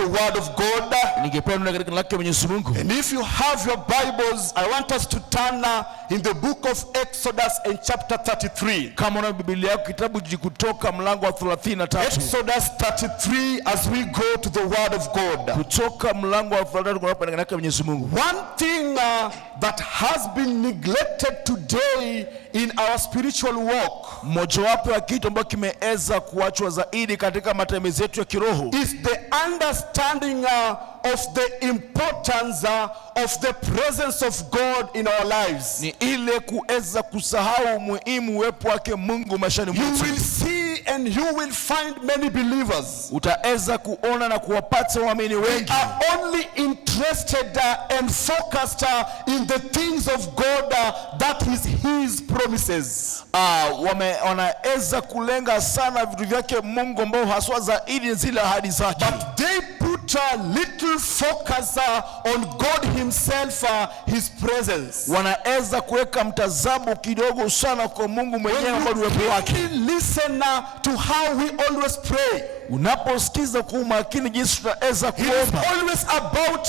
the word of God. Ningependa katika lake Mwenyezi Mungu. And if you have your Bibles, I want us to turn in the book of Exodus in chapter 33. Kama una Biblia yako kitabu cha Kutoka mlango wa 33. Exodus 33 as we go to the word of God. Kutoka mlango wa 33 kunapoenda katika Mwenyezi Mungu. One thing that has been neglected today in our spiritual walk, mojawapo ya kitu ambacho kimeweza kuachwa zaidi katika matembezi yetu ya kiroho, is the understanding of the importance of the presence of God in our lives. Ni ile kuweza kusahau umuhimu uwepo wake Mungu maishani mwetu. You will see and you will find many believers. Utaweza kuona na kuwapata waamini wengi. They are only interested and focused in the things of God that is His promises. Wanaweza kulenga sana vitu vyake Mungu ambao haswa zaidi zile ahadi zake. But they put a little focus on God Himself, His presence. Wanaweza kuweka mtazamo kidogo sana kwa Mungu mwenyewe kwa uwepo wake. Listen to how we always pray. Unaposikiza kwa umakini jinsi tunaweza kuomba. It is always about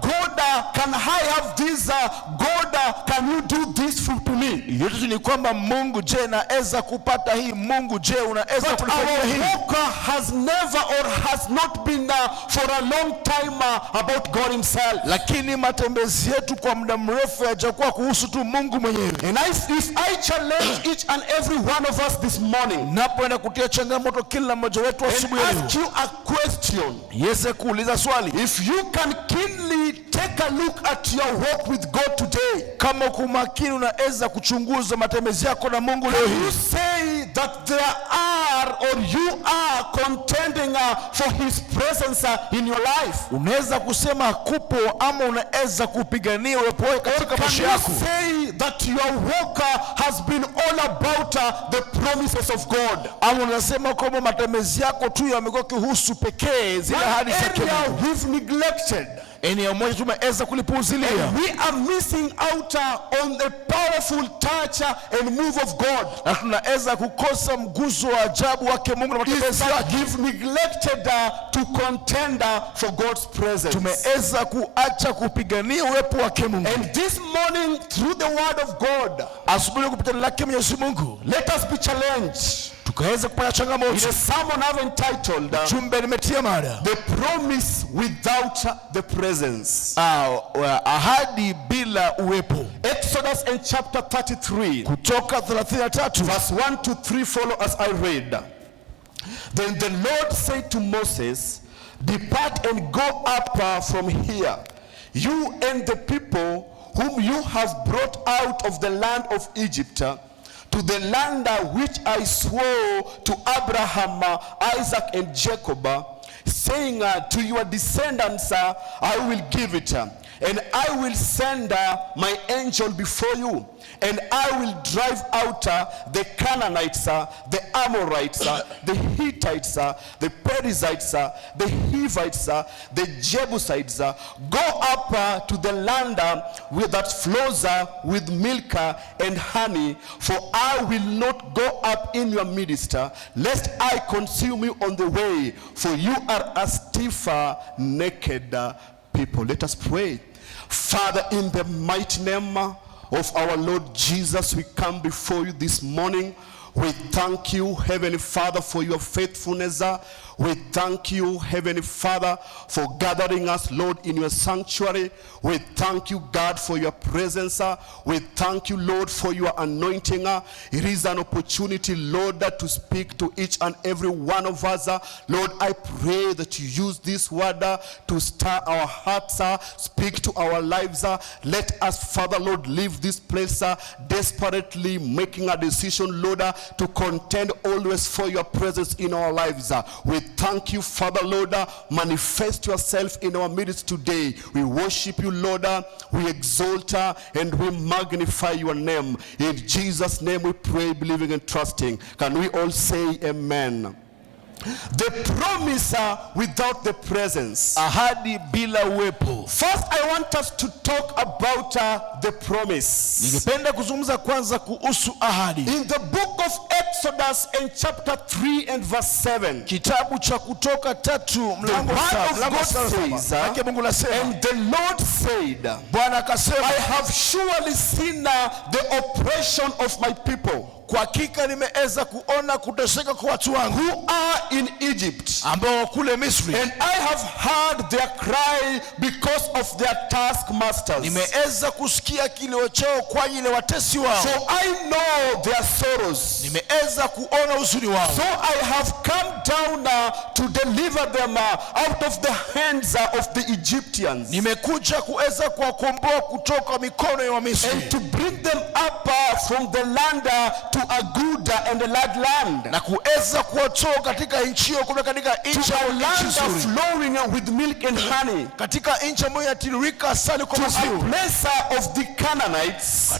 God, can I have this? God, can you do this to me? Yote ni kwamba Mungu, je, naweza kupata hii? Mungu, je, unaweza kunifanyia hii? But our walk has never or has not been for a long time about God Himself. Lakini matembezi yetu kwa muda mrefu hayajakuwa kuhusu tu Mungu mwenyewe. And if I challenge each and every one of us this morning, napoenda kutia changamoto kila mmoja wetu asubuhi leo, ask you a question. Yese kuuliza swali. If you can keenly take a look at your walk with God today, kama kumakini unaweza kuchunguza matembezi yako na Mungu leo hii, you say that there are or you are contending for His presence in your life. Unaweza kusema kupo ama unaweza kupigania uwepo wake katika maisha yako. Can you say that your walk has been all about the promises of God? Ama unasema kwamba matembezi yako tu yamekuwa kuhusu pekee zile ahadi za Mungu. We've neglected. Eneo moja tumeweza kulipuuzilia. We are missing out on the powerful touch and move of God. Na tunaweza kukosa mguso wa ajabu wake Mungu na matembezi yake. We've neglected to contend for God's presence. Tumeweza kuacha kupigania uwepo wake Mungu. And this morning through the word of God, asubuhi kupitia lake Mwenyezi Mungu, let us be challenged. Tukaweza kupata changamoto. In a sermon I've entitled chumbe nimetia mada, the promise without the presence. Ahadi bila uwepo. Exodus in chapter 33. Kutoka 33 verse 1 to 3 follow as I read. Then the Lord said to Moses, depart and go up from here, you and the people whom you have brought out of the land of Egypt, to the land which I swore to Abraham, Isaac, and Jacob, saying to your descendants, I will give it, and I will send my angel before you, and I will drive out the Canaanites, the Amorites, the Hittites, the Perizzites, the Hivites, the Jebusites. Go up to the land that flows with milk and honey, for I will not go up in your midst, lest I consume you on the way, for you are a stiff naked people. Let us pray. Father, in the mighty name of our Lord Jesus, we come before you this morning. We thank you, Heavenly Father, for your faithfulness. We thank you, Heavenly Father, for gathering us, Lord, in your sanctuary. We thank you, God, for your presence. We thank you, Lord, for your anointing. It is an opportunity, Lord, to speak to each and every one of us. Lord, I pray that you use this word to stir our hearts, speak to our lives. Let us, Father, Lord, leave this place desperately making a decision, Lord, to contend always for your presence in our lives. We thank you, Father, Lord. Manifest yourself in our midst today. We worship you, Lord. We exalt and we magnify your name. In Jesus' name we pray, believing and trusting. Can we all say amen? The promise without the presence. Ahadi bila uwepo. First, I want us to talk about the promise. Ningependa kuzungumza kwanza kuhusu ahadi. In the book of Exodus in chapter 3 and verse 7. Kitabu cha Kutoka 3 mlango wa 7. Haki Mungu nasema. And the Lord said, Bwana akasema, I have surely seen the oppression of my people. Kwa hakika nimeweza kuona kuteseka kwa watu wangu who are in Egypt, ambao kule Misri, and I have heard their cry because of their taskmasters. nimeweza kusikia kilio chao kwa ajili ya watesi wao. So I know their sorrows. Nimeweza kuona huzuni wao. So I have come down to deliver them out of the hands of the Egyptians. Nimekuja kuweza kuwakomboa kutoka mikono ya Wamisri, And to bring them up from the land to a good and a large land. na kuweza kuwatoa katika nchi hiyo kutoka katika nchi To a ya land nzuri, flowing with milk and honey. katika nchi ambayo inatiririka asali kwa To a maziwa, place of the Canaanites,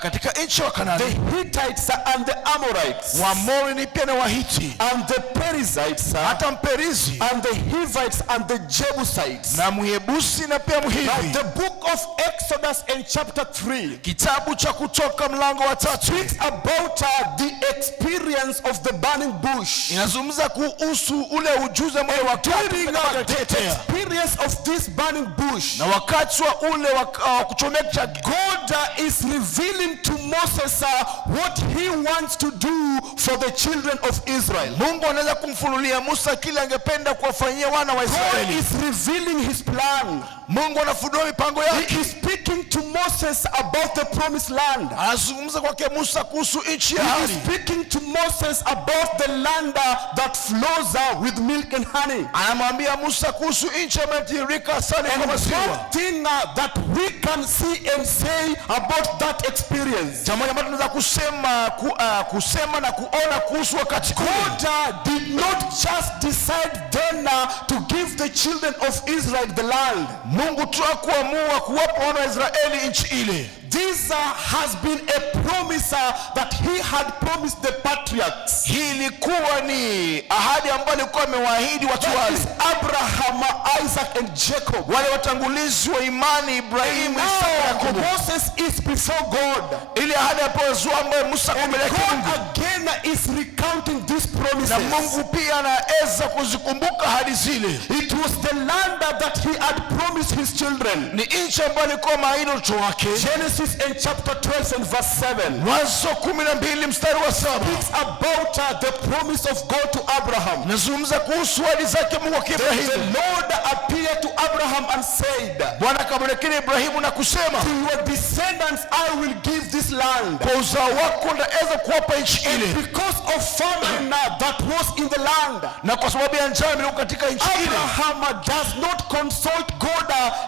katika nchi wa Kanaani, the Hittites and the Amorites, Waamori ni pia na Wahiti, and the Perizzites, hata Mperizi and the Hivites and the Jebusites. na Myebusi na pia Now Mhivi. the book of Exodus in chapter 3 Kitabu cha Kutoka mlango wa 3 speaks about the experience of the burning bush. inazungumza kuhusu ule ujuzi ambao During the wakatetea, experience of this burning bush, na wakati wa ule wa kuchomeka, God is revealing to Moses what he wants to do for the children of Israel. Mungu anaweza kumfunulia Musa kile angependa kuwafanyia wana wa God Israeli. is revealing his plan. Mungu anafunua mipango He yake. is speaking to Moses about the promised land. Anazungumza kwake Musa kuhusu nchi ya He is ahadi. speaking to Moses about the land that flows with milk and honey. Anamwambia Musa kuhusu nchi ambayo inatiririka asali And kwa maziwa. one thing that we can see and say about that experience, Jambo ambalo tunaweza kusema na kuona kuhusu wakati kule, God did not just decide then to give the children of Israel the land. Mungu tu hakuamua kuwapa wana wa Israeli nchi ile. This has been a promise that he had promised the patriarchs. Hii ilikuwa ni ahadi ambayo alikuwa amewaahidi watu That wale, is Abraham, Isaac and Jacob. wale watangulizi wa imani, Ibrahimu, Isaka na Now Yakobo. Moses is before God. Ile ahadi alipozua ambayo Musa And kumeleka Mungu, God again is recounting these promises. na Mungu pia anaweza kuzikumbuka ahadi zile. It was the land that he had promised his children. Ni nchi ambayo alikuwa ameahidi watoto wake. Genesis in chapter 12 and verse 7. Mwanzo 12 mstari wa 7 It's about the promise of God to Abraham. nazungumza kuhusu ahadi zake Mungu kwa The Ibrahimu. Lord appeared to Abraham and said, Bwana akamwelekea Ibrahimu na kusema, to your descendants I will give this land. kwa uzao wako ndaweza kuwapa nchi And ile. because of famine that was in the land, Na kwa sababu ya njaa iliyo katika nchi ile, Abraham does not consult God.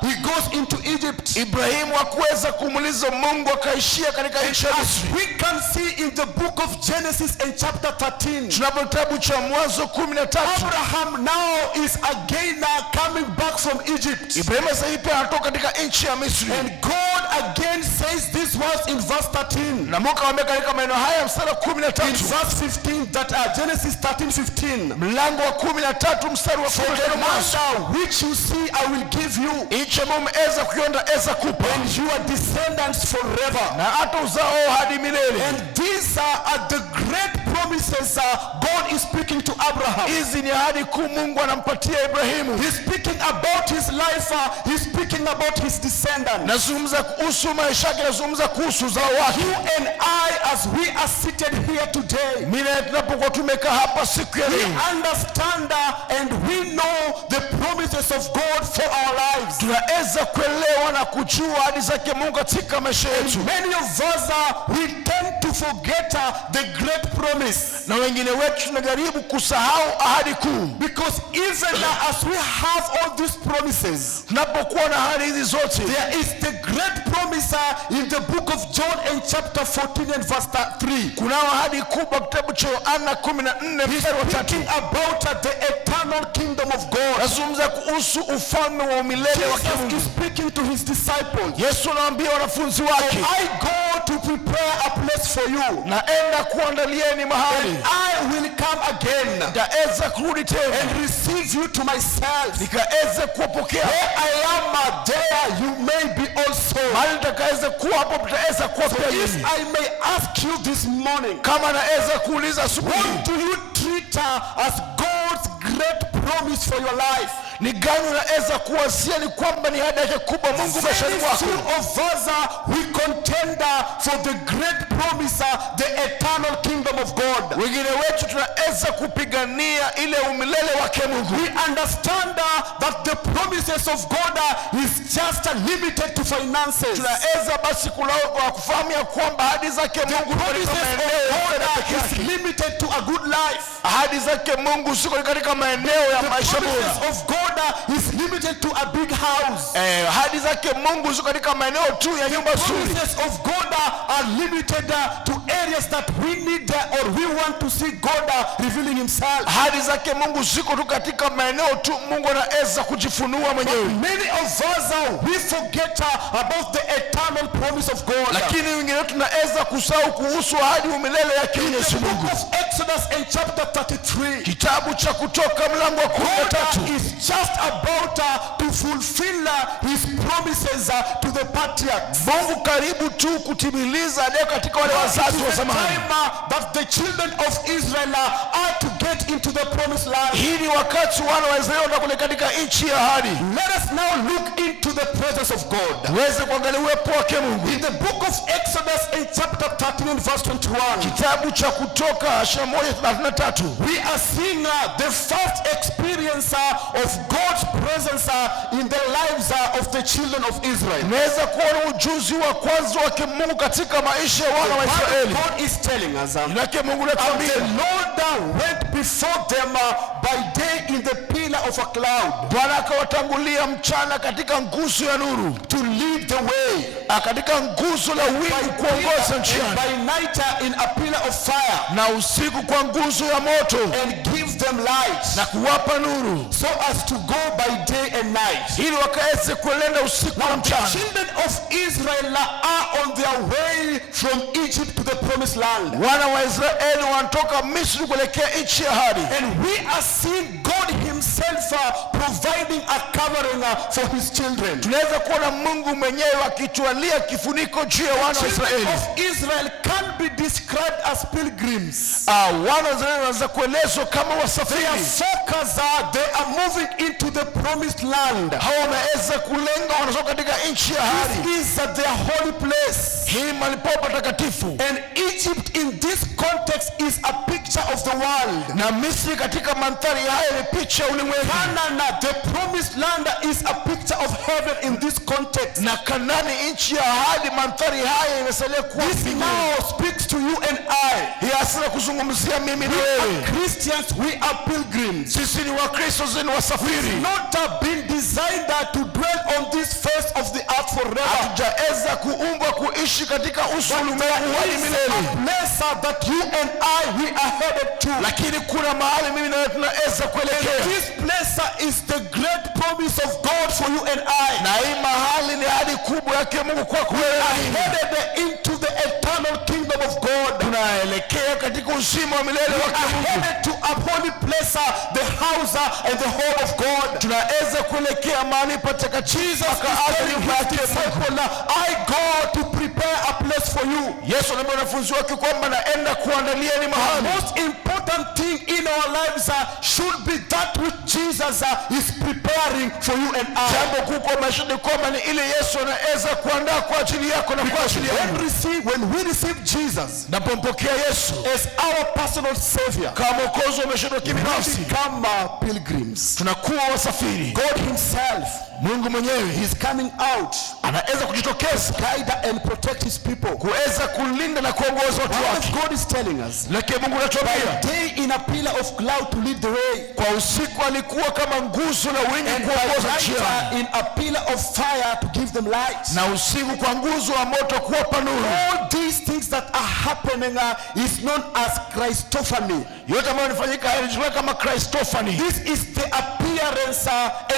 He goes into Egypt. Ibrahimu hakuweza kumuuliza Mungu, akaishia katika nchi ya As Misri. we can see in the book of Genesis in chapter 13, Tunapo kitabu cha Mwanzo 13, Abraham now is again coming back from Egypt. Ibrahimu sasa hivi anatoka katika nchi ya Misri. And God again says this words in verse 13. Na Mungu akamwambia katika maneno haya mstari wa In 13, verse 15, that Genesis 13:15. mlango wa 13 mstari wa For the 15, Mwanzo, land which you see I will give you, nchi ambayo umeweza kuiona eza kupa, and your descendants forever. na hata uzao hadi milele. And these are the great promises God is speaking to Abraham. Hizi ni ahadi kuu Mungu anampatia Ibrahimu. He's speaking about his life. He's speaking about his descendants. Nazungumza kuhusu maisha yake, nazungumza kuhusu uzao wake. You and I, as we are seated here today, Mimi na tunapokuwa tumekaa hapa siku ya we leo, understand and we know the promises of God for our lives. tunaweza kuelewa na kujua ahadi zake Mungu katika maisha yetu. Many of us, we tend to forget the great promise. Na wengine wetu tunajaribu kusahau ahadi kuu. Because even as we have all these promises, Tunapokuwa na ahadi hizi zote, there is the great promise in the book of John in chapter 14 and verse 3. kuna ahadi kubwa kitabu cha Yohana 14 mstari wa 3. Speaking about the eternal kingdom of God. Nazungumza kuhusu ufalme wa milele wa Jesus Mungu. is speaking to his disciples. Yesu anawaambia wanafunzi wake, I go to prepare a place for you. naenda kuandalieni mahali, I will come again nitaweza kurudi tena and receive you to myself. nikaweze kuwapokea. Where I am, there you may be also. Mahali nitakaweza kuwa hapo mtaweza kuwa pia If nyinyi. I may ask you this morning, Kama naweza kuuliza asubuhi, what do you treat as God's great promise for your life? ni gani unaweza kuwasia ni kwamba ni ahadi yake kubwa Mungu maishani Very mwako? few of us we contend for the great promise, the eternal kingdom of God. Wengine wetu tunaweza kupigania ile umilele wake Mungu. We understand that the promises of God is just limited to finances. Tunaweza basi kufahamu ya kwamba ahadi zake Mungu Promises katika of maeneo ya God pekee is yake. limited to a good life. Ahadi zake Mungu siko katika maeneo ya The maisha bora. promises of God is limited to a big house. Ahadi zake Mungu siko katika maeneo tu ya nyumba nzuri. Promises of God are limited to areas that we need or we want to see God revealing himself. Ahadi zake Mungu ziko tu katika maeneo tu Mungu anaweza kujifunua mwenyewe. Many of us we forget about the eternal promise of God. Lakini wengine tunaweza kusahau kuhusu ahadi umilele yake Mwenyezi The Mungu. book of Exodus in chapter 33. Kitabu cha Kutoka mlango wa 13 God is just about to fulfill his promises to the patriarchs. Mungu karibu tu kutimiliza leo katika wale It wazazi is wa the zamani. time that the children of Israel are to get into the promised land. Hii ni wakati wana wa Israeli wanakwenda katika nchi ya ahadi. Let us now look into the presence of God. Tuweze kuangalia uwepo wake Mungu. In the book of Exodus in chapter 13 and verse 21. Kitabu cha Kutoka 21:33. We are seeing the first experience of God's presence in the lives of the children of Israel. Tunaweza kuona ujuzi wa kwanza wa Mungu katika maisha ya wana wa Israeli. God is telling us Lake Mungu and the anatuambia Lord went before them by day in the pillar of a cloud Bwana akawatangulia mchana katika nguzo ya nuru, to lead the way, katika nguzo la wingu kuongoza and njiani, by night in a pillar of fire, na usiku kwa nguzo ya moto, and give them light, na kuwapa nuru so as to go by day and night. ili wakaweze kuenenda usiku na The mchana. children of Israel are on their way from Egypt to the promised land. Wana wa Israeli wanatoka Misri kuelekea nchi ya ahadi, And we are seeing God himself providing a covering for his children. tunaweza kuona Mungu mwenyewe akitwalia kifuniko juu ya wana wa Children Israeli. of Israel can be described as pilgrims. Wana wa Israeli wanaweza kuelezwa kama Their wasafiri. focus they are moving into the promised land. Hawa wameweza kulenga, wanatoka katika nchi ya ahadi. This is their holy place. Hii mahali pao patakatifu. And Egypt in this context is a picture of the world. Na Misri katika mandhari haya ni picha ya ulimwengu. Canaan, the promised land, is a picture of heaven in this context. Na Kanani nchi ya ahadi, mandhari haya imesalia kuwa This mbinguni. now speaks to you and I. Hii hasira kuzungumzia mimi na We wewe. are Christians, we are pilgrims. Sisi ni Wakristo, sisi ni wasafiri. Not been designed to dwell on this face of the earth forever. Hatujaweza kuumbwa kuishi katika uso But ulimwengu there hadi is milele. a place that you and I we are headed to. Lakini kuna mahali mimi na wewe tunaweza kuelekea. This place is the great promise of God for you and I. Na hii mahali ni ahadi kubwa yake Mungu kwako wewe na mimi. Headed into the eternal kingdom of God. Tunaelekea katika uzima wa milele We wake are Mungu. headed to a holy place, the house and the home of God. Tunaweza kuelekea mahali patakatifu akaadhi nyumba yake Mungu. I go to prepare a place for you. Yesu anaambia wanafunzi wake kwamba naenda kuandalieni mahali. Most important thing in our lives should be that which Jesus is preparing for you and I. Jambo kuu kwa maisha ni kwamba ni ile Yesu anaweza kuandaa kwa ajili yako na kwa ajili yangu. When we receive Jesus Napompokea Yesu as our personal savior, kama mwokozi wa maisha yetu we kibinafsi, become pilgrims. tunakuwa wasafiri. God himself, Mungu mwenyewe he's coming out, anaweza kujitokeza guide and protect his people. kuweza kulinda na kuongoza watu What wake. God is telling us, Lakini Mungu anatuambia day in a pillar of cloud to lead the way, kwa usiku alikuwa kama nguzo la wingu and kuongoza by njia, night in a pillar of fire to give them light. na usiku kwa nguzo wa moto kuwapa nuru. All these things that are happening happening is known as Christophany. Yote ambayo inafanyika inajulikana kama Christophany. This is the appearance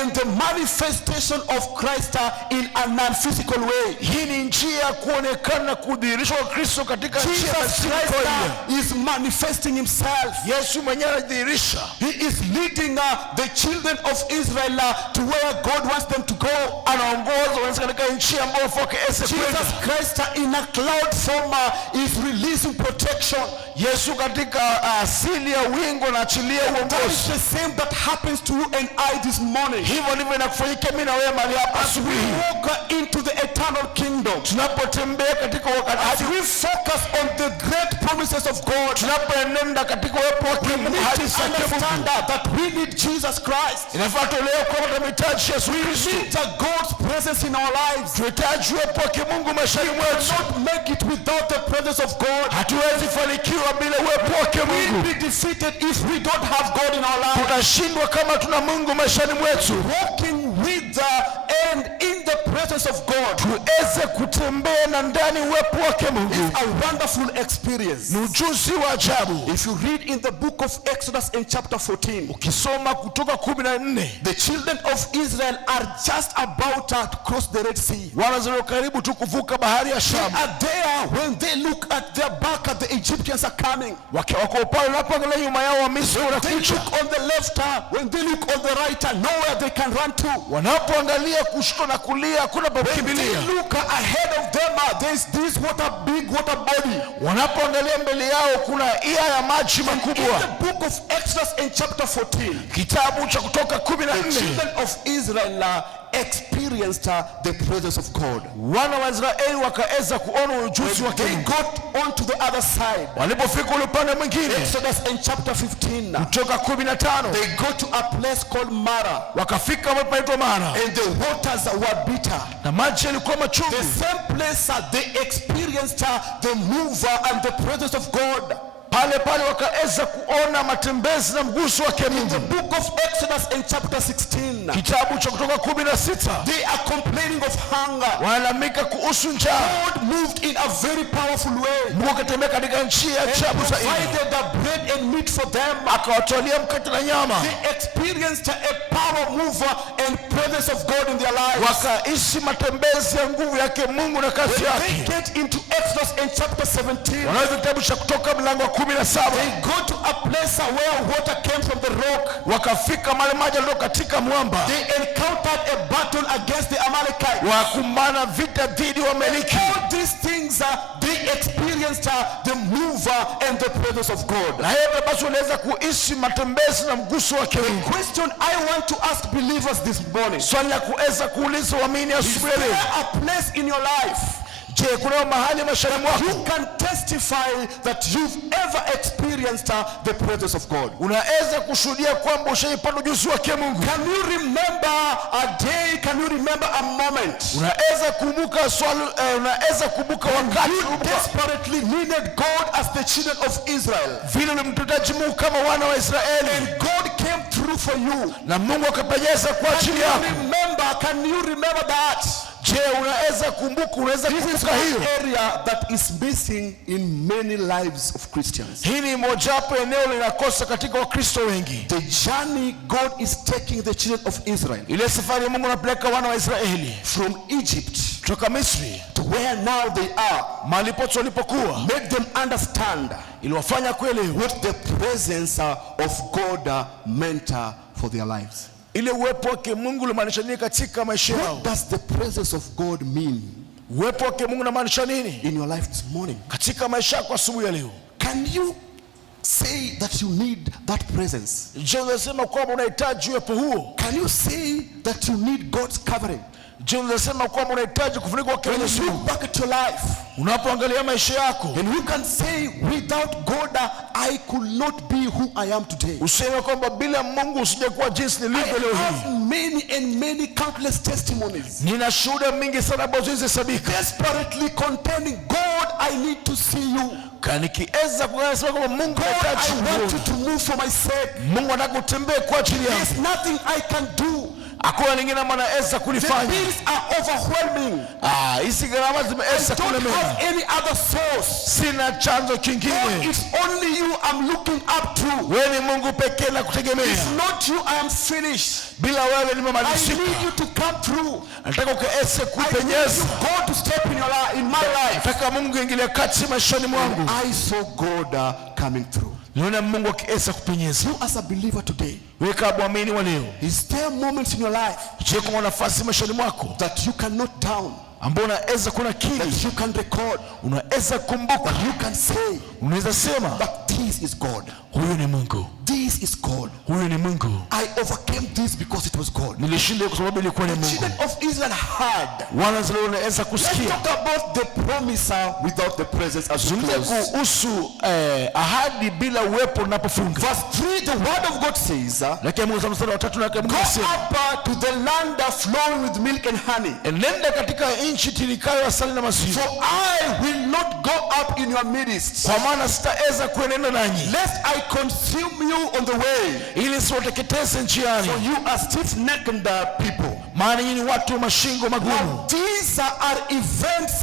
and the manifestation of Christ in a non-physical way. Hii ni njia ya kuonekana na kudhihirishwa kwa Kristo katika njia Jesus Christ is manifesting himself. Yesu mwenyewe anadhihirisha. He is leading the children of Israel to where God wants them to go. Anaongoza wanaenda katika nchi ambayo wafake ese kwenda. Jesus Christ in a cloud form is releasing protection. Yesu katika asili ya wingu anaachilia uongozi. That is the same that happens to you and I this morning. Hivyo ndivyo inakufanyika mimi na wewe mahali hapa asubuhi. We walk into the eternal kingdom. Tunapotembea katika wakati, as we focus on the great promises of God, tunapoenenda katika uwepo wa Mungu hadi sasa, understand that we need Jesus Christ. Inafaa tuelewe kwamba tunahitaji Yesu Kristo. We need God's presence in our lives. Tunahitaji uwepo wa Mungu maishani mwetu. We cannot make it without the presence of God. Hatuwezi fanikiwa bila uwepo wa Mungu. We will be defeated if we don't have God in our lives. Tutashindwa kama tuna Mungu maishani mwetu. Walking with and in the presence of God, tuweze kutembea na ndani uwepo wa Mungu, is a wonderful experience. Ni ujuzi wa ajabu. If you read in the book of Exodus in chapter 14, ukisoma kutoka 14, the children of Israel are just about to cross the Red Sea. Wanazalo karibu tu kuvuka bahari ya Shamu. They are there when they look at their back, the Egyptians are coming. Wako pale wanapoangalia nyuma yao wa Misri wanakuja. They look on the left, when they look on the right, nowhere they can run to. Wanapoangalia kushoto na kulia hakuna pa kukimbilia. When they look ahead of them, there's this big water body. Wanapoangalia mbele yao kuna ia ya maji makubwa. In the book of Exodus in chapter 14, kitabu cha Kutoka 14, the children of Israel experienced the presence of God. Wana wa Israeli wakaeza kuona ujuzi wa They Mungu. got onto the other side. Walipofika ule upande mwingine, Exodus in chapter 15, Kutoka 15, they go to a place called Mara, wakafika mahali panaitwa Mara, and the waters were bitter. na maji yalikuwa machungu. The same place they experienced the move and the presence of God. Pale pale wakaeza kuona matembezi na mguso wa In the Mungu. book of Exodus in chapter 16, Kitabu cha Kutoka 16, they are complaining of hunger. walalamika kuhusu njaa. God moved in a very powerful way. Mungu akatembea katika nchi ya ajabu zaidi, Provided the bread and meat for them. akawatwalia mkate na nyama. They experienced a power mover and presence of God in their lives. Wakaishi matembezi ya nguvu yake Mungu na kazi When they yake. get into Exodus in chapter 17, Wanaanza kitabu cha Kutoka mlango wa 17, they go to a place where water came from the rock. wakafika mahali maji yalitoka katika mwamba. They encountered a battle against the Amalekites. Wakumbana vita dhidi wa Amaleki. All these things they experienced the mover and the presence of God. Na hivyo basi wanaweza kuishi matembezi na mguso wa The Mungu. question I want to ask believers this morning: Swali la kuweza kuuliza waamini is asubuhi ya there leo, a place in your life je, kuna mahali maishani mwako you can testify that you've ever experienced the presence of God? unaweza kushuhudia kwamba ushaipata ujuzi wa Mungu? Can you remember a day? Can you remember a moment Unaweza kumbuka swali, unaweza kumbuka wakati you desperately needed God as the children of Israel, vile ulimhitaji Mungu kama wana wa Israeli, and God came through for you? na Mungu akapenyeza kwa ajili yako? Can you remember that? Je, unaweza kumbuka? Unaweza This is kumbuka one hiyo? area that is missing in many lives of Christians. Hii ni mojawapo eneo linakosa katika Wakristo wengi. The journey God is taking the children of Israel Ile safari Mungu anapeleka wana wa Israeli from Egypt kutoka Misri to where now they are, mahali pote walipokuwa, make them understand iliwafanya kuelewa what the presence of God meant for their lives. ile uwepo wake Mungu unamaanisha nini katika maisha yao. What does the presence of God mean Uwepo wake Mungu unamaanisha nini in your life this morning? katika maisha yako asubuhi ya leo? Can you say that you need that presence? Je, unasema kwamba unahitaji uwepo huo? Can you say that you need God's covering? Je, unasema kwamba unahitaji kufunikwa kwa When Yesu? you look back at your life, Unapoangalia maisha yako, and you can say, without God, I could not be who I am today. useme kwamba bila Mungu usingekuwa jinsi I nilivyo leo hii. have many countless testimonies, Nina shuhuda mingi sana ambazo zisabika. desperately contending, God, I need to see you. Nikiweza kusema kwamba Mungu God, anahitaji I want you kuona. to move for my sake. Mungu anataka utembee kwa ajili yangu. There's nothing I can do. Hakuna lingine ambalo naweza The kulifanya. bills are overwhelming. Hizi gharama I zimeweza don't kulemea. have any other source. Sina chanzo God, kingine. it's only you I'm looking up to. Wewe ni Mungu pekee na kutegemea. If not you, I am finished. Bila wewe I nimemalizika. need you to come through. Nataka ukaese I need you, kupenyeza. God, to step in my life. Nataka Mungu aingilie kati maishani mwangu. I saw God coming through. Niona Mungu akiesa kupenyeza. You as a believer today, Wewe kama muamini wa leo, is there moments in your life je, kuna nafasi maishani mwako that you can note down, ambao unaweza kuna kili, that you can record, unaweza kumbuka, that you can say unaweza sema that this is God. huyu ni Mungu, This is God. huyu ni Mungu. I overcame this because it was God. Nilishinda kwa sababu ilikuwa ni The Mungu. children of Israel had. Wana zile unaweza Let's kusikia. talk about the promiser without the presence as we Zungumza close. kuhusu ahadi bila uwepo unapofunga. Verse 3, the word of God says, Lakini Mungu mstari wa 3 na go Mungu anasema, up to the land flowing with milk and honey. nenda katika nchi tirikayo asali na For maziwa, I will not go up in your midst, kwa maana sitaweza kuenenda nanyi, lest I consume you on the way. ili siwateketeze njiani, For you are stiff-necked people. maana nyinyi ni watu wa mashingo magumu. Now these are events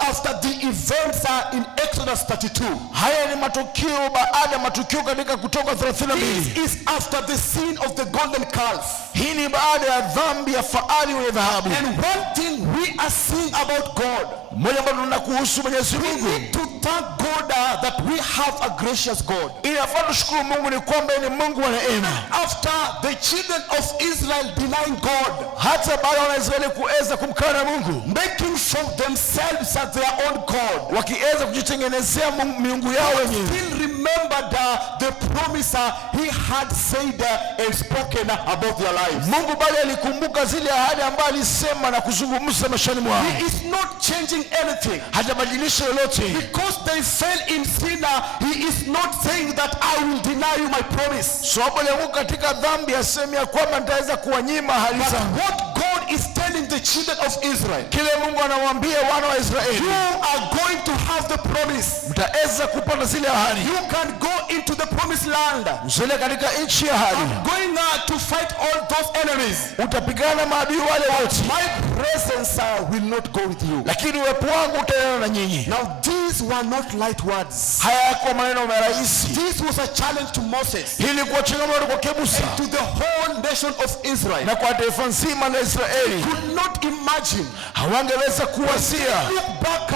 after the events in Exodus 32. Haya ni matukio baada ya matukio katika Kutoka 32. This is after the sin of the golden calf. Hii ni baada ya dhambi ya fahali wenye dhahabu. And one thing we are seeing about God, Moja ambalo tunataka kuhusu Mwenyezi we Mungu, need to thank God that we have a gracious God. inafaa tushukuru Mungu ni kwamba ni Mungu wa neema. After the children of Israel denying God, Hata baada ya Waisraeli kuweza kumkana Mungu, making for themselves as their own God, wakiweza kujitengenezea miungu yao wenyewe, still remembered the promise he had said and spoken about their lives. Mungu bado alikumbuka zile ahadi ambazo alisema na kuzungumza maishani mwao. He is not changing anything. Hajabadilisha lolote. Because they fell in sin, he is not saying that I will deny you my promise. Sababu alianguka katika dhambi, asemi ya kwamba nitaweza kuwanyima ahadi But zangu. what God is telling the children of Israel, Kile Mungu anawaambia wana wa Israeli, you are going to have the promise. mtaweza kupata zile ahadi. You can go into the promised land. Msile katika nchi ya ahadi. I'm going to fight all those enemies. Utapigana maadui wale wote, My presence will not go with you. lakini uwepo wangu utaenda na nyinyi. Now these were not light words. Hayakuwa maneno marahisi. This was a challenge to Moses, Hili ilikuwa changamoto kwa Musa to the whole nation of Israel. na kwa taifa nzima la Israeli. Could not imagine, Hawangeweza kuwasia look back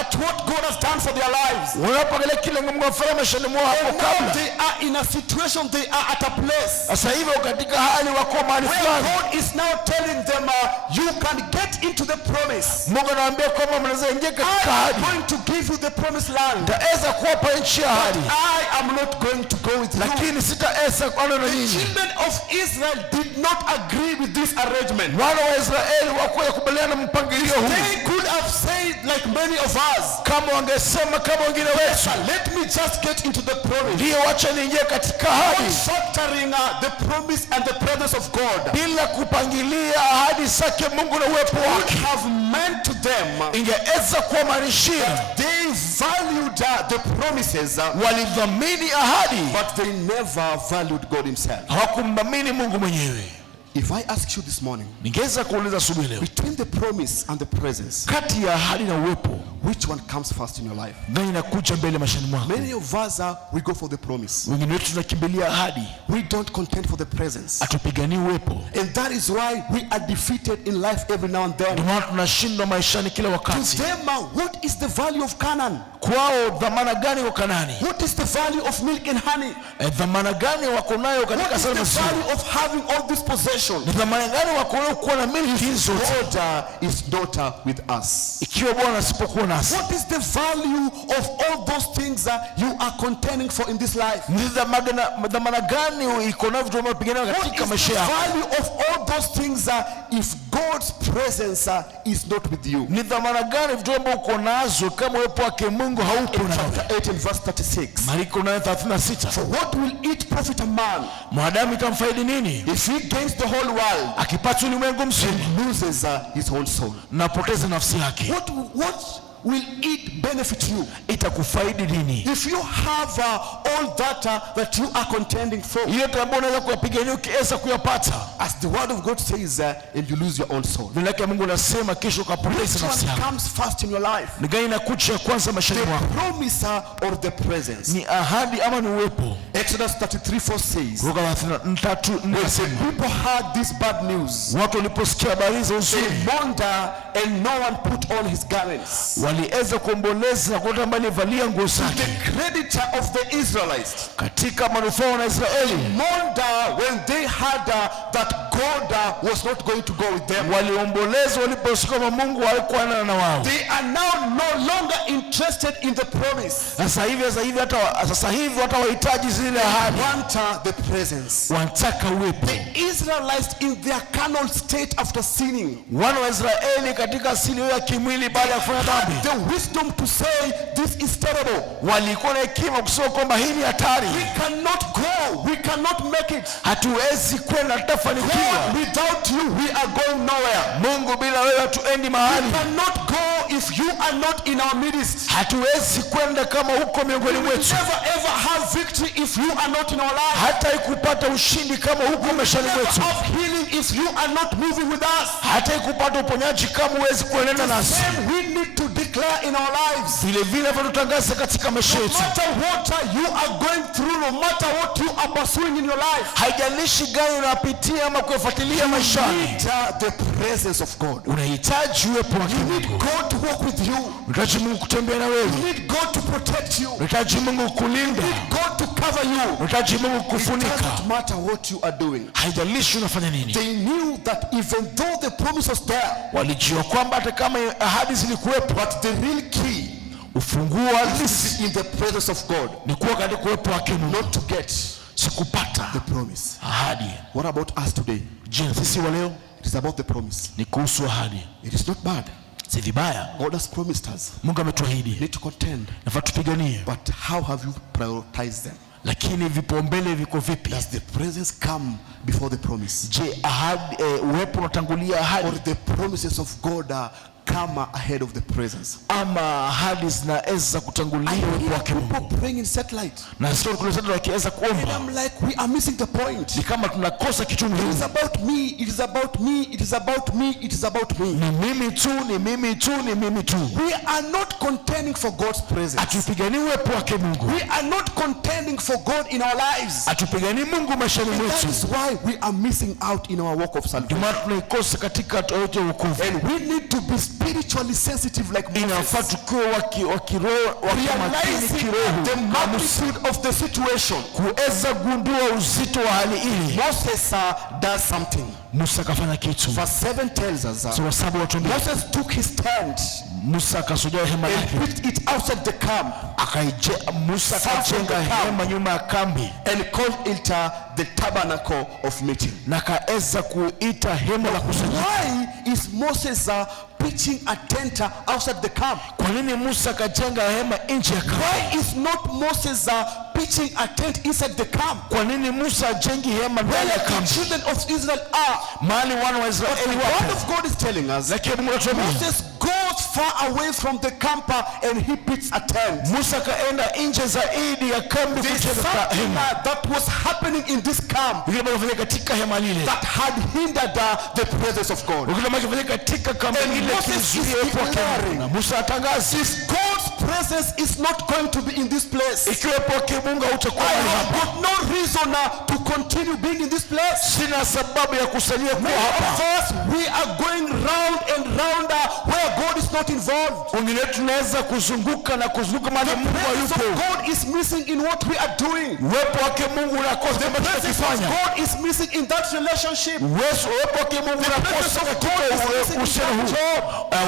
at what God has done for their lives. wanapoangalia kile Mungu amefanya maishani mwao hapo And now kabla. they are in a situation, they are at a place Sasa hivi katika hali wako mahali where fulani. God is now telling them, you can get into the promise. Mungu anawaambia kwamba mnaweza ingia katika I am ahadi. going to give you the promised land. Nitaweza kuwapa nchi ya ahadi, I am not going to go with you. lakini sitaweza kuenda na The nyinyi. children of Israel did not agree with this arrangement. Wana wa Israeli hawakuwa kubaliana na mpangilio huu. They could have said like many of us, Kama wangesema kama wengine wetu, let me just get into the promise. ndio wacha niingie katika Not ahadi, factoring the promise and the presence of God, bila kupangilia ahadi zake Mungu na uwepo would wake, have meant to them, ingeweza kuwamanishia they valued the promises, walidhamini ahadi, but they never valued God himself. hawakumdhamini Mungu mwenyewe. If I ask you this morning, Ningeweza kuuliza asubuhi leo, between the promise and the presence, kati ya ahadi na uwepo, which one comes first in your life? gani inakuja mbele maishani mwako? Many of us, we go for the promise. Wengine wetu tunakimbilia ahadi, We don't contend for the presence. hatupiganii uwepo. And that is why we are defeated in life every now and Ndio then. maana tunashindwa maishani kila To wakati. them, what is the value of Canaan? Kwao dhamana gani wa Kanani? What is the value of milk and honey? Dhamana gani wako nayo What katika is sala the na sala? value of having all these possessions? Ni dhamana gani wako nayo kuwa na miliki hizi zote God is not with us. ikiwa Bwana asipokuwa nasi? What is the value of all those things you are contending for in this life? Ni dhamana gani iko nayo vitu ambavyo pigana What katika is maisha the yako? value of all those things if God's presence is not with you? Ni dhamana gani vitu ambavyo uko nazo kama uwepo wake Mungu haupo nawe? Chapter 8 and verse 36. Marko 8:36. For what will it profit a man Mwanadamu itamfaidi nini if he gains the whole world akipata ulimwengu mzima and loses his own soul? na apoteze nafsi yake? will it benefit you? itakufaidi nini? If you have all that you are contending for, Hiyo ambayo unaweza kuyapigania ukiweza kuyapata, as the word of God says, and you lose your own soul. Vile yake Mungu anasema kesho ukapoteza Which nafsi one yako. comes first in your life? Ni gani inakuja kwanza maishani The mwako? promise or the presence? Ni ahadi ama ni uwepo? Exodus 33:4 says, Kutoka 33 when the nasema, people heard this bad news, watu waliposikia habari za they huzuni, mourned and no one put on his garments. waliweza kuomboleza na kuota mbali valia nguo zake. The creditor of the Israelites Katika manufaa na Israeli, mourned when they heard that God was not going to go with them. waliomboleza waliposikia kwamba Mungu hakuwa na wao. They are now no longer interested in the promise. Sasa hivi hata wahitaji zile ahadi, Want the presence. wanataka uwepo. The Israelites in their carnal state after sinning Wana wa Israeli katika asili yao ya kimwili baada ya kufanya dhambi, the wisdom to say this is terrible. walikuwa na hekima kusema kwamba hii ni hatari, We cannot go. We cannot make it. hatuwezi kwenda, tutafanikiwa. God, without you, we are going nowhere. Mungu, bila wewe hatuendi mahali. We cannot go if you are not in our midst. Hatuwezi kwenda kama huko miongoni We will mwetu. never ever have victory if you are not in our life. Hata ikupata ushindi kama huko maishani Never mwetu. have healing if you are not moving with us. Hata ikupata uponyaji kama huwezi kuenenda nasi. Then we need to declare in our lives. Vile vile tutangaza katika maisha No yetu. matter what you are going through, no matter what you are pursuing in your life, Haijalishi gani unapitia ama kufuatilia you maishani, need the presence of God. unahitaji uwepo wa You need Mungu. God to walk with you. Unahitaji Mungu kutembea na wewe. You need God to protect you. Unahitaji Mungu kulinda. God to cover you. Unahitaji Mungu It kufunika. doesn't matter what you are doing. Haijalishi unafanya nini. They knew that even though the promise was there, Walijua kwamba hata kama ahadi zilikuwepo, but the real key ufunguo halisi is in the presence of God, ni kuwa katika uwepo wake Mungu, not to get sikupata the promise. ahadi. What about us today? Je, sisi wa leo It is about the promise. ni kuhusu ahadi. It is not bad. Si vibaya, God has promised us. Mungu We ametuahidi, need to contend. nafaa tupiganie. But how have you prioritized them? Lakini vipaumbele viko vipi? Does the presence come before the promise? Je, ahadi uwepo unatangulia Or ahadi the promises of God come ahead of the presence? ama ahadi zinaweza I kutangulia uwepo hear wake people Mungu? praying in satellite. Na sio kuleta wakiweza And kuomba, I'm like, we are missing the point. ni kama tunakosa kitu It is muhimu. about me. It is about me. It is about me. It is about me. Ni mimi tu, ni mimi tu, ni mimi tu. We are not contending for God's presence. Hatupigani uwepo wake Mungu, We are not contending for God in our lives. hatupigani Mungu maishani That mwetu. is why we are missing out in our walk of Ndio salvation. maana tunaikosa katika yote ya wokovu. And we need to be spiritually sensitive like Inafaa Moses. tukiwe wa kiroho, wa kimakini Realizing kiroho, the magnitude of the situation. kuweza gundua uzito wa hali hii. Moses does something. Musa akafanya kitu. Verse 7 tells us Sura 7 watuambia, Moses took his tent Musa akasujaa hema and lake, put it outside the camp Musa akajenga hema nyuma ya kambi and called it the tabernacle of meeting. na akaweza kuita hema la kusanyika. Why is Moses pitching a tent outside the camp? Kwa nini Musa akajenga hema nje ya kambi? Why is not Moses pitching a tent inside the camp? Kwa nini Musa ajengi hema ndani ya Where the kambi? children of Israel are. Mahali wana wa The Israeli word wapo. of God is telling us Lakini Mungu anatuambia, Moses goes far away from the camp and he pitches a tent. Musa akaenda nje zaidi ya kambi There's kujenga something hema. that was happening in this camp Vile ambavyo vilifanyika katika hema lile, that had hindered the presence of God. vile ambavyo vilifanyika katika kambi And ile Moses kizuia is uwepo wake Mungu. declaring, Na Musa atangaza, God's presence is not going to be in this place. ikiwa uwepo wake Mungu hautakuwa I mahali have hapa, got no reason to continue being in this place. sina sababu ya kusalia kuwa Many hapa. of us, we are going round and round where God is not involved. Wengine tunaweza kuzunguka na kuzunguka mahali The Mungu presence of hayupo. God is missing in what we are doing. Uwepo wake Mungu unakosa The kama presence of tunakifanya. God is missing in that relationship. Uwepo wake Mungu unakosa katika uhusiano huu.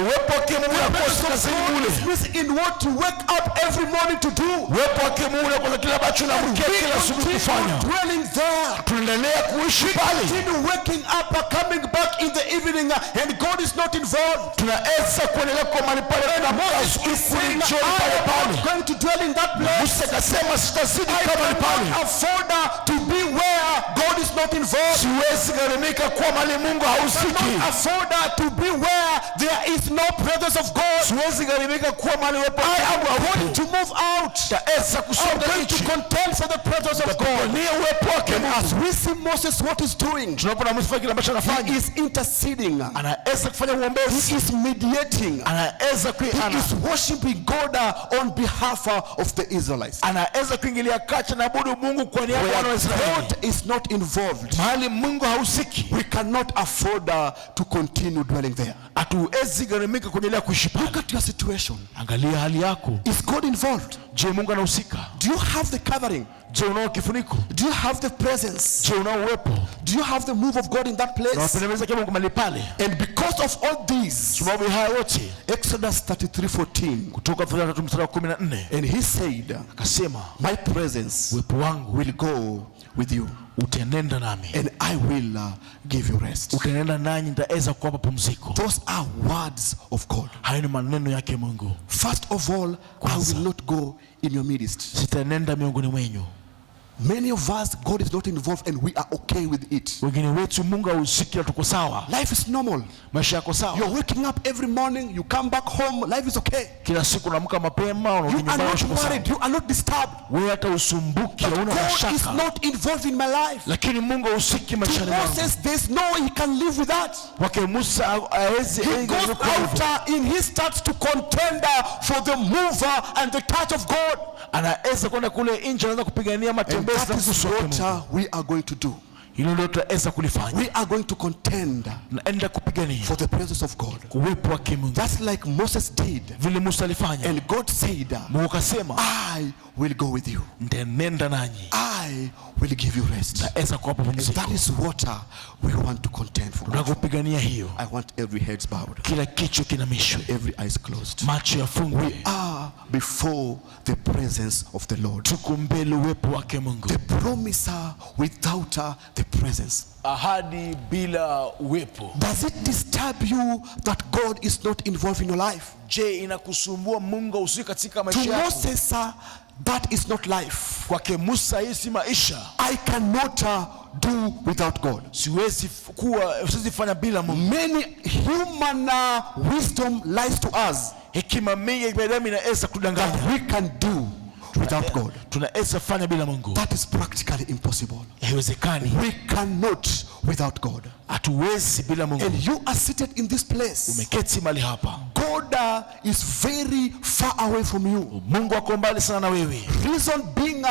Uwepo wake Mungu The unakosa presence of kazini God mule. is missing in what you wake up every morning to do. Uwepo wake Mungu unakosa kile ambacho unaamkia We kila asubuhi continue kufanya. dwelling there. Tunaendelea kuishi pale. Continue waking up, coming back in the evening, and God is not involved. Tunaweza kuendelea kwa mahali pale tunaamka asubuhi Saying, kuli jioni pale I am pale. not going to dwell in that place. Musa akasema sitazidi I kama ni pale. cannot afford to be where God is not involved. Siwezi gharimika kuwa mahali Mungu I hahusiki. cannot afford to be where there is no presence of God, siwezi gharimika kuwa mahali uwepo wa I Mungu am haupo. going to move out. Taeza I'm kusonga going to nchi. contend for the presence of God. Ni uwepo wake And as Mungu. we see Moses what he's doing, Tunapoona Musa kile ambacho he anafanya, is interceding, anaweza kufanya he uombezi, is mediating, anaweza he is worshiping God on behalf of the Israelites. anaweza kuingilia kati na abudu Mungu kwa niaba ya wana wa Where Israeli. God is not involved, Mahali Mungu hahusiki, we cannot afford to continue dwelling there. hatuwezi gharimika kuendelea kuishi Look pale. at your situation. Angalia hali yako. Is God involved? Je, Mungu anahusika? Do you have the covering? Je, unao kifuniko? Do you have the presence? Je, unao uwepo? Do you have the move of God in that place? Na wapendeza kama Mungu mahali pale. And because of all these, Sababu haya yote, Exodus 33:14, kutoka 33 mstari wa 14, and he said, akasema, my presence uwepo wangu will go with you, utaenenda nami, and I will give you rest. utaenenda nanyi, nitaweza kuwapa pumziko. Those are words of God. Hayo ni maneno yake Mungu. First of all, I will not go in your midst. Sitaenenda miongoni mwenyu. Many of us, God is not involved and we are okay with it. Wengine wetu Mungu hahusiki na tuko sawa. Life is normal. Maisha yako sawa. You're waking up every morning, you come back home, life is okay. Kila siku unaamka mapema, You unarudi are nyumbani, not uko sawa. worried, you are not disturbed. Wewe hata usumbuki, But hauna God is mashaka. not involved in my life. Lakini Mungu hahusiki To maishani mwangu. Moses, there's no way he can live with that. Kwake Musa hawezi He goes out and he starts to contend for the mover and the touch of God. anaweza kwenda kule nje, anaweza kupigania And matembezi that na is kuhusu wake what Mungu. we are going to do. Hilo ndio tutaweza kulifanya. We are going to contend Naenda kupigania for the presence of God. uwepo wake Mungu. That's like Moses did. Vile Musa alifanya. And God said, Mungu akasema, I will go with you. nitaenenda nanyi, I will give you rest. naweza kuwapa And pumziko. that is what we want to contend for. Tunakupigania hiyo. I want every head bowed, Kila kichwa kinamishwe, every eyes closed. macho yafungwe. Before the presence of the Lord. Tuko mbele uwepo wake Mungu. The promise without the presence. Ahadi bila uwepo. Does it disturb you that God is not involved in your life? Je, inakusumbua Mungu hahusiki katika To maisha yako? Moses, that is not life. Kwake Musa hii si maisha. I cannot do without God. Siwezi fanya bila Mungu. Many human wisdom lies to us Hekima mingi ya binadamu inaweza kudanganya. that we can do without God. Tunaweza fanya bila Mungu. That is practically impossible. Haiwezekani. We cannot without God. Hatuwezi bila Mungu. And you are seated in this place. Umeketi mahali hapa. God is very far away from you. Mungu ako mbali sana na wewe. Reason being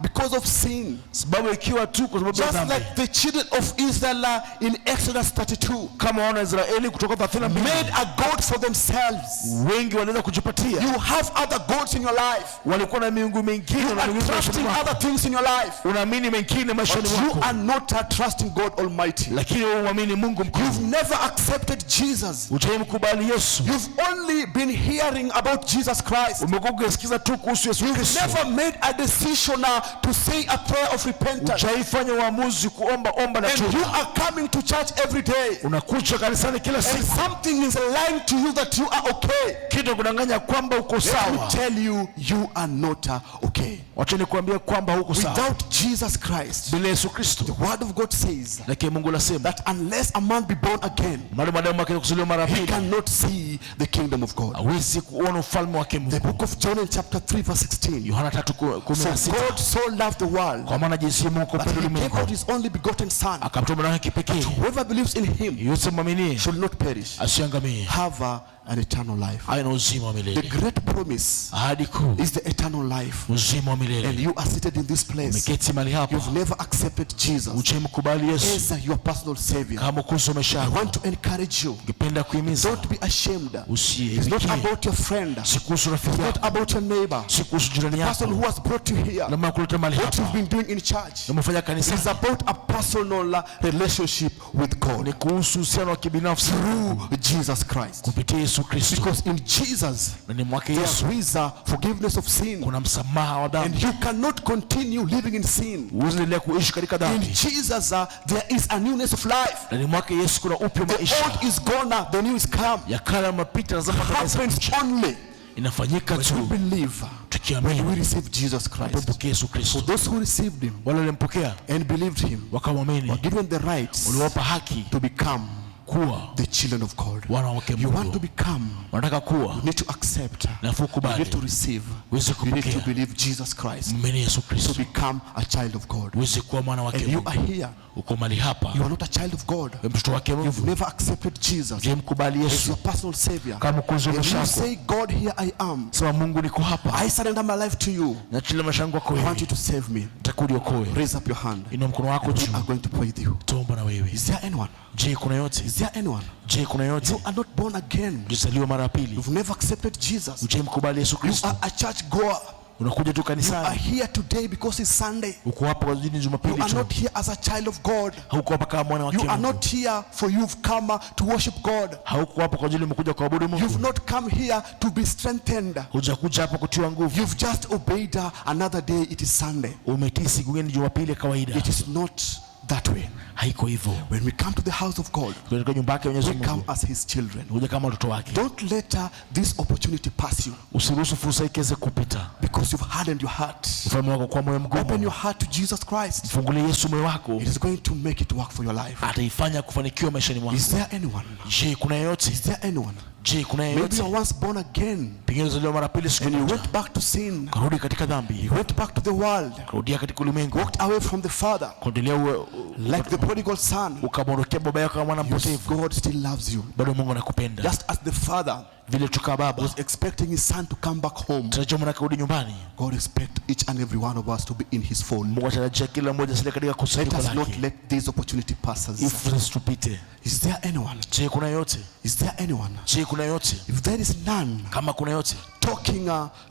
because of sin. Sababu ikiwa tu kwa sababu ya Just dhambi. like the children of Israel in Exodus 32 Kama wana Israeli kutoka 32 made a god for themselves. wengi waliweza kujipatia. You have other gods in your life. Walikuwa na miungu mingine You na are miungu trusting maishani mwako. other things in your life. Unaamini mengine maishani But you mwako. are not trusting God Almighty. Lakini wewe uamini Mungu mkuu. You've never accepted Jesus. Hujamkubali Yesu. You've only been hearing about Jesus Christ. Umekuwa ukisikiza tu kuhusu Yesu You've Kristo. never made a decision to say a prayer of repentance. Hujaifanya uamuzi kuomba na And you tubu. are coming to church every day. Unakuja kanisani kila And siku. something is lying to you that you are okay. Kitu kudanganya kwamba uko Let me sawa. tell you, you are not okay. Wacha nikwambie kwamba huko sawa. Without Jesus Christ, Bila Yesu Kristo. the word of God says Lakini Mungu anasema that unless a man be born again, mwanadamu akizaliwa mara he pili cannot see the kingdom of God. hawezi kuona ufalme wake The Mungu. book of John in chapter 3 verse 16. Yohana For 3:16. God so loved the world Kwa maana jinsi Mungu that upendo he gave ulimwengu out his only begotten son. akamtoa mwana wake pekee. Whoever believes in him Yote mwaminie should not perish, asiangamie, have an eternal life. awe na uzima wa The milele. great promise Ahadi kuu, is the eternal life. uzima wa And milele. you are seated in this place. Umeketi mahali hapa, You've never accepted Jesus hujamkubali Yesu as your personal savior. kama mwokozi wa maisha I yako. want to encourage you. Ningependa kuhimiza Don't be ashamed. It's not usiibikie. about your friend. It's Si kuhusu rafiki not yako, about your neighbor. si kuhusu jirani Person yako, who has brought you here. na maana kuleta mahali What you've hapa been doing in church. na umefanya It kanisa. is about a personal relationship with Ni God kuhusu uhusiano wa kibinafsi through Jesus Christ. kupitia Yesu Kristo. Because in Jesus Na ni mwake Yesu there is a forgiveness of sin. kuna msamaha wa And dhambi. you cannot continue living in sin. Huwezi endelea kuishi katika In dhambi. Jesus there is a newness of life. Na ni mwake Yesu kuna upya The maisha. old is gone, the new is come. Ya kale yamepita na zama zinaweza Happens kuja. only Inafanyika when we tu believe, when we tukiamini receive Jesus Christ. tumpokee Yesu For Kristo. those who received him Wale walimpokea and believed him wakamwamini, were given the rights waliwapa haki to become kuwa the children of God. wana wake You want Mungu. to become, Unataka kuwa you need to accept, na you kubali, need to receive, uweze you need to kupokea believe Jesus Christ mmeni Yesu to Kristo, become a child of God. uweze kuwa mwana wake And you Mungu. are here, Uko mali hapa, you are not a child of God. wewe mtoto wake You've Mungu. never accepted Jesus Je, mkubali as Yesu your personal Savior. kama mwokozi wa And maisha you yako? say, God, here I am. Sema, Mungu niko hapa, I surrender my life to you. na kila maisha yangu kwako I wewe. want you to save me. Nataka uniokoe. Raise up your hand. Inua mkono wako We juu. are going to pray with you. Tuomba na wewe. Is there anyone? Je, kuna yote? Is there anyone? Je, kuna yote? You are not born again. Ujizaliwa mara ya pili. You've never accepted Jesus. Je, mkubali Yesu You Kristo? are a church goer. Unakuja tu You are kanisani. here today because it's Sunday. Uko hapa kwa ajili ya You Jumapili are tu. not here as a child of God. Hauko hapa kama mwana wa You are Mungu. not here for you've come to worship God. Hauko hapa kwa ajili umekuja kuabudu You've Mungu. not come here to be strengthened. Hujakuja hapa kutiwa nguvu. You've just obeyed another day. It is Sunday. Umetii siku ngine Jumapili kawaida. It is not that way. Haiko hivyo. When we come to the house of God, Katika nyumba yake Mwenyezi we come Mungu. as his children. Kuja kama watoto wake. Don't let this opportunity pass you Usiruhusu fursa ikiweze kupita. because you've hardened your heart. Ufalme wako kwa moyo Open mgumu. your heart to Jesus Christ. Mfungulie Yesu moyo wako. It is going to make it work for your life. Ataifanya kufanikiwa maishani mwako. Is there anyone? Je, kuna yeyote? Is there anyone? Je, kuna Maybe you yeyote? were once born again Pengine ulizaliwa mara pili siku and you moja. went back to sin. Karudi katika dhambi. You went back to the world. Karudia katika ulimwengu. Walked away from the Father Kuendelea like the prodigal son. ukamwondokea baba yako kama mwana Yes, mpotevu. God still loves you. Bado Mungu anakupenda. Just as the Father Vile tuka baba was expecting his son to come back home, tunajua mwana kurudi nyumbani. God expects each and every one of us to be in his fold. Mungu anatarajia kila mmoja asile katika Let kusanyiko us not lake. let this opportunity pass us. If tupite. Is there anyone? Je, kuna yote? Is there anyone? Je, kuna yote? If there is none, Kama kuna yote, talking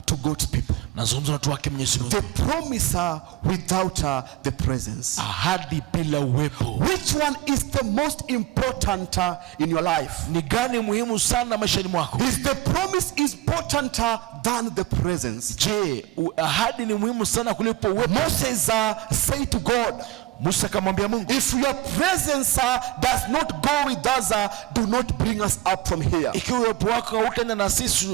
to God's people. nazungumza na watu wake Mwenyezi Mungu. The promise without the presence. Ahadi bila uwepo. Which one is the most important in your life? Ni gani muhimu sana maishani mwako? Is the promise important than the presence? Je, ahadi ni muhimu sana kuliko uwepo? Moses said to God, Musa akamwambia Mungu, if your presence does not go with us, do not bring us up from here. ikiwa uwepo wako hautaenda na sisi,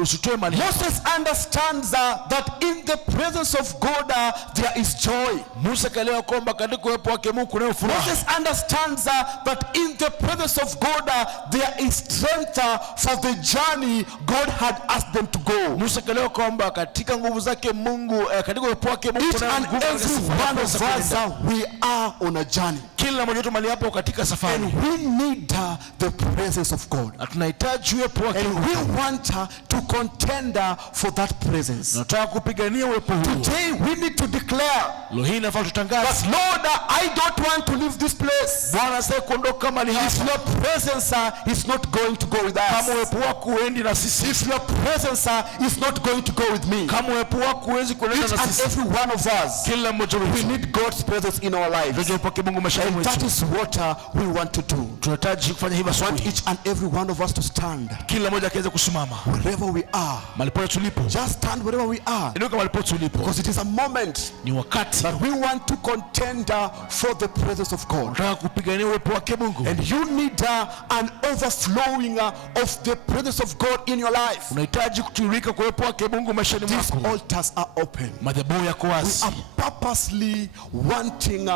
usitoe mali. Moses understands that in the presence of God there is joy. Musa kaelewa kwamba katika uwepo wake Mungu kuna furaha. Moses understands that in the presence of God there is strength for the journey God had asked them to go. Musa kaelewa kwamba katika nguvu zake Mungu, katika uwepo wake Mungu Each kuna and nguvu. every one of us, we are on a journey. Kila mmoja wetu mali hapo katika safari. And we need the presence of God. Na tunahitaji uwepo wake. And we want to contend for that presence. Tunataka kupigania uwepo huu. Today we need to declare Leo hii nafaa tutangaze. that Lord, I don't want to leave this place. Bwana sasa kuondoka mali If hapa. your presence is not going to go with Kama us. uwepo wako uendi na sisi. If your presence is not going to go with me. Kama uwepo wako huwezi kuenda Each na and sisi. every one of us, Kila mmoja we wetu. need God's presence in our lives. Tunajua uwepo wake Mungu maishani And that mwetu. is what we want to do. Tunahitaji kufanya hivyo I want asubuhi. each and every one of us to stand Kila mmoja akiweza kusimama. wherever we are. Mahali pote tulipo. Just stand wherever we are. Inuka mahali pote tulipo. Because it is a moment Ni wakati that we want to contend for the presence of God. tunataka kupigania uwepo wake Mungu. And you need an overflowing of the presence of God in your life. Unahitaji kutiririka kwa uwepo wake Mungu maishani These mwako. altars are open. Madhabahu yako We wazi. are purposely wanting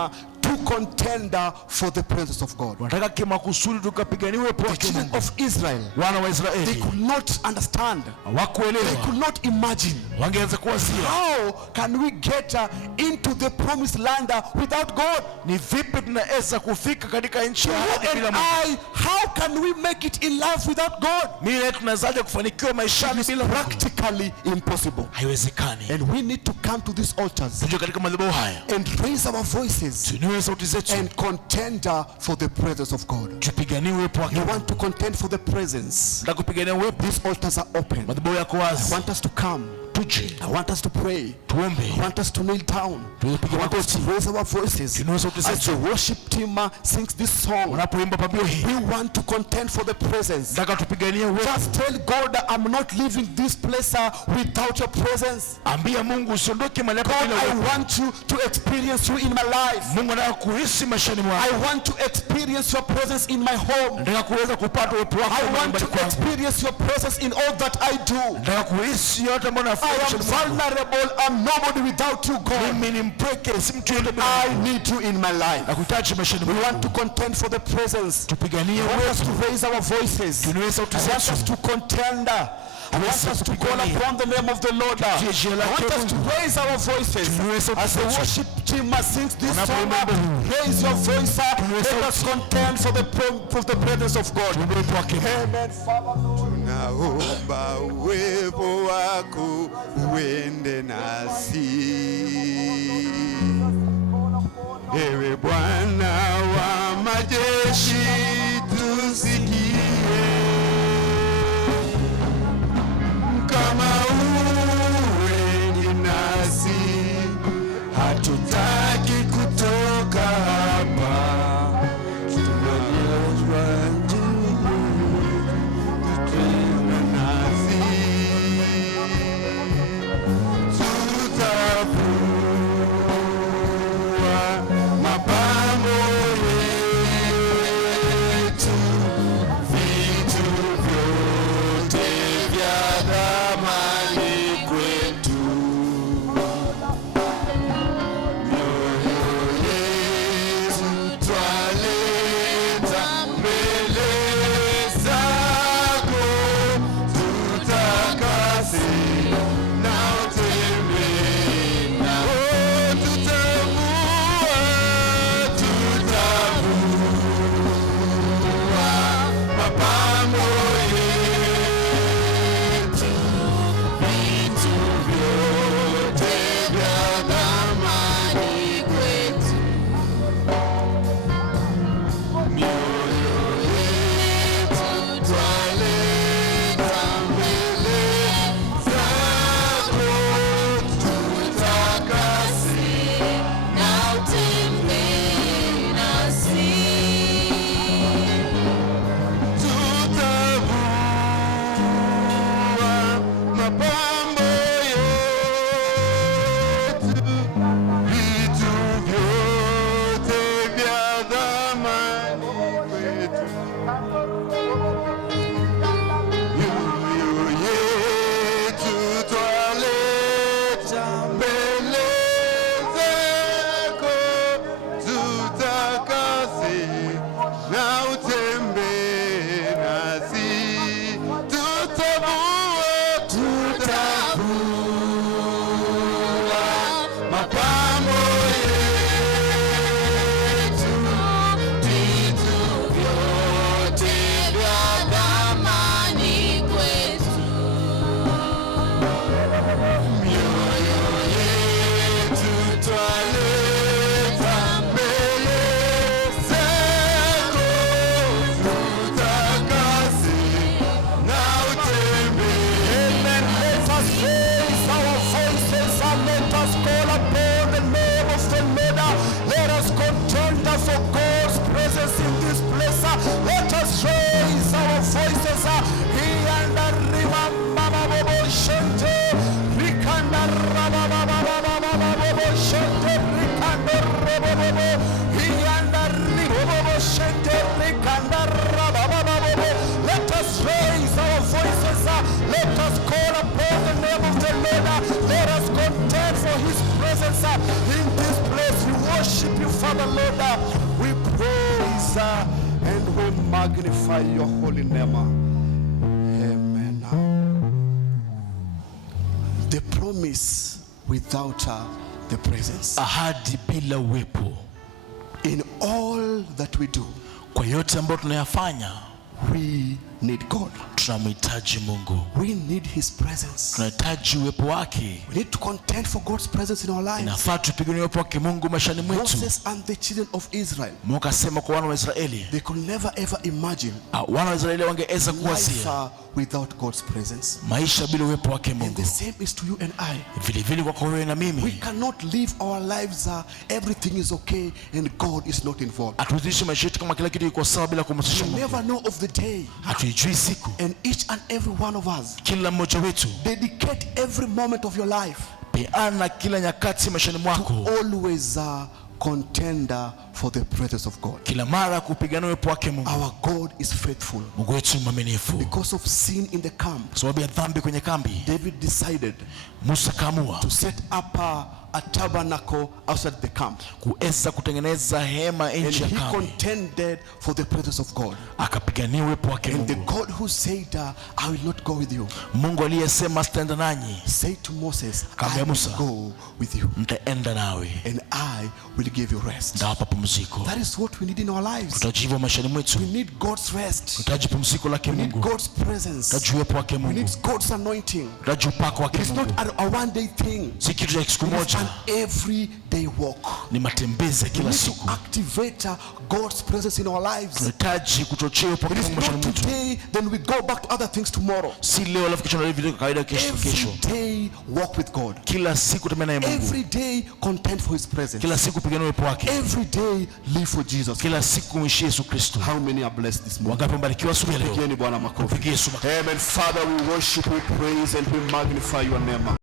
to contend for the presence of God. Tunataka kimakusudi tukapigania uwepo The wake children Mungu. of Israel, Wana wa they Israeli could not understand. They hawakuelewa. could not imagine. Wangeweza kuwazia How can we get into the promised land without God? ni vipi tunaweza kufika katika nchi ya ahadi You bila and Mungu. how can we make it in life without God? Mimi na tunawezaje kufanikiwa maishani bila Mungu? Practically impossible. Haiwezekani. And we need to come to these altars Tuje katika madhabahu haya. and raise our voices Tuinue sauti zetu. and contend for the presence of God. Tupiganie uwepo wake. You want to contend for the presence. Tunataka kupigania uwepo. These altars are open. Madhabahu yako I wazi. want us to come. Tuje. I want us to pray. Tuombe. I want us to kneel down. I Tupige want us to magoti. raise our voices. Tuinue sauti As the zetu. worship team sings this song, Unapoimba pambio hii. we want to contend for the presence. Nataka tupiganie uwepo. Just tell God, I'm not leaving this place without your presence. Ambia Mungu usiondoke mahali hapa God, bila I uwepo. want you to experience you in my life. Mungu anataka kuhisi maishani mwako. I want to experience your presence in my home. Nataka kuweza kupata uwepo wako I want nyumbani to kwangu. experience your presence in all that I do. Nataka kuhisi yote ambayo I am vulnerable. I'm nobody without you, God. Mimi ni mpweke, si mtu yote bila I wewe. need you in my life. Nakuhitaji maishani We mwangu. want to contend for the presence. Tupiganie I want us uwepo. to raise our voices. Tuinue I sauti want us zetu. to contend. I want us to call upon the name of the Lord. I want us to raise our voices. As the worship team sings this song, raise your voice. Let us contend for the presence of God. Amen. Tunaomba uwepo wako uende nasi, ewe Bwana wa majeshi, tusikie. Kama uweni nasi, hatutaki kutoka hapa. Tunajua tena nasi, tutavua mapambo yetu, vitu vyote vya thamani kwetu, mioyo yetu twaleta mbele zako, tutakase na utembee nao, tutavua mapambo yetu, vitu vyote vya thamani kwetu, mioyo yetu twaleta mbele zako, tutakase na utembee nasi, tutavua mapambo yetu, vitu vyote vya thamani kwetu, mioyo yetu twaleta mbele zako, tutakase na utembee nasi, tutavua mapambo yetu, vitu vyote vya thamani kwetu, mioyo yetu twaleta mbele zako, tutakase na utembee. Amen. Let us raise our voices and let us call upon the name of the Lord. Let us contend for God's presence in this place. Let us raise our voices. He and the Rimamabo Shente, Rikanda Rababo Shente, Rikanda Rababo, he and the Ribobo Shente, Rikanda Rababo. Let us raise our voices. Let us call upon the name of the Lord. Let us contend for his presence in this place. We worship you, Father Lord. We praise and we magnify your holy name. Amen. The promise without the presence. Ahadi bila uwepo. In all that we do, Kwa yote ambayo tunayafanya, we need God. tunamhitaji Mungu. We need his presence. Tunahitaji uwepo wake. We need to contend for God's presence in our lives. Inafaa tupiganie uwepo wake Mungu maishani mwetu. Moses and the children of Israel, Mungu akasema kwa wana wa Israeli, they could never ever imagine wana wa Israeli wangeweza life kuwazia without God's presence. maisha bila uwepo wake And Mungu. the same is to you and I. Vile vile kwa wewe na We mimi, cannot live our lives everything is okay and God is not involved. hatuishi maisha yetu kama kila kitu iko sawa bila kumhusisha We Mungu. never know of the day, Hatuijui siku. and each and every one of us Kila mmoja wetu dedicate every moment of your life peana kila nyakati maishani mwako always contender for the presence of God. Kila mara kupigana uwepo wake Mungu. Our God is faithful. Mungu wetu mwaminifu. Because of sin in the camp, Sababu ya dhambi kwenye kambi, David decided Musa kaamua to set up a tabernacle outside the camp. kuweza kutengeneza hema And nje ya he kambi. contended for the presence of God. Akapigania uwepo wake And the Mungu. God who said, I will not go with you, Mungu aliyesema sitaenda nanyi, say to Moses, I Akamwambia will Musa, go with you, nitaenda nawe, and I will give you rest. ndawapa pumziko. That is what we need in our lives. Tutajiva maishani mwetu. We need God's rest. Tutaji pumziko lake We need Mungu. God's presence. Tutaji uwepo wake We Mungu. need God's anointing. Tutaji upako wake It's not Mungu. a one-day thing. Si kitu cha siku It's moja, an everyday walk. ni matembezi ya We kila need to siku. activate God's presence in our lives. Tunahitaji kuchochea uwepo It wake is Mungu maishani not mwetu. today, then we go back to other things tomorrow. Si leo alafu kesho ndio vile kawaida, kesho. Every day walk with God. Kila siku tembea naye Mungu. Every day contend for His presence. Kila siku pigana uwepo wake. Every day live for Jesus. Kila siku mwishi Yesu Kristo. How many are blessed this morning? Wangapi mbarikiwa asubuhi ya leo? Pigieni Bwana makofi. Pigie Yesu makofi. Amen. Father, we worship, we praise, and we magnify your name.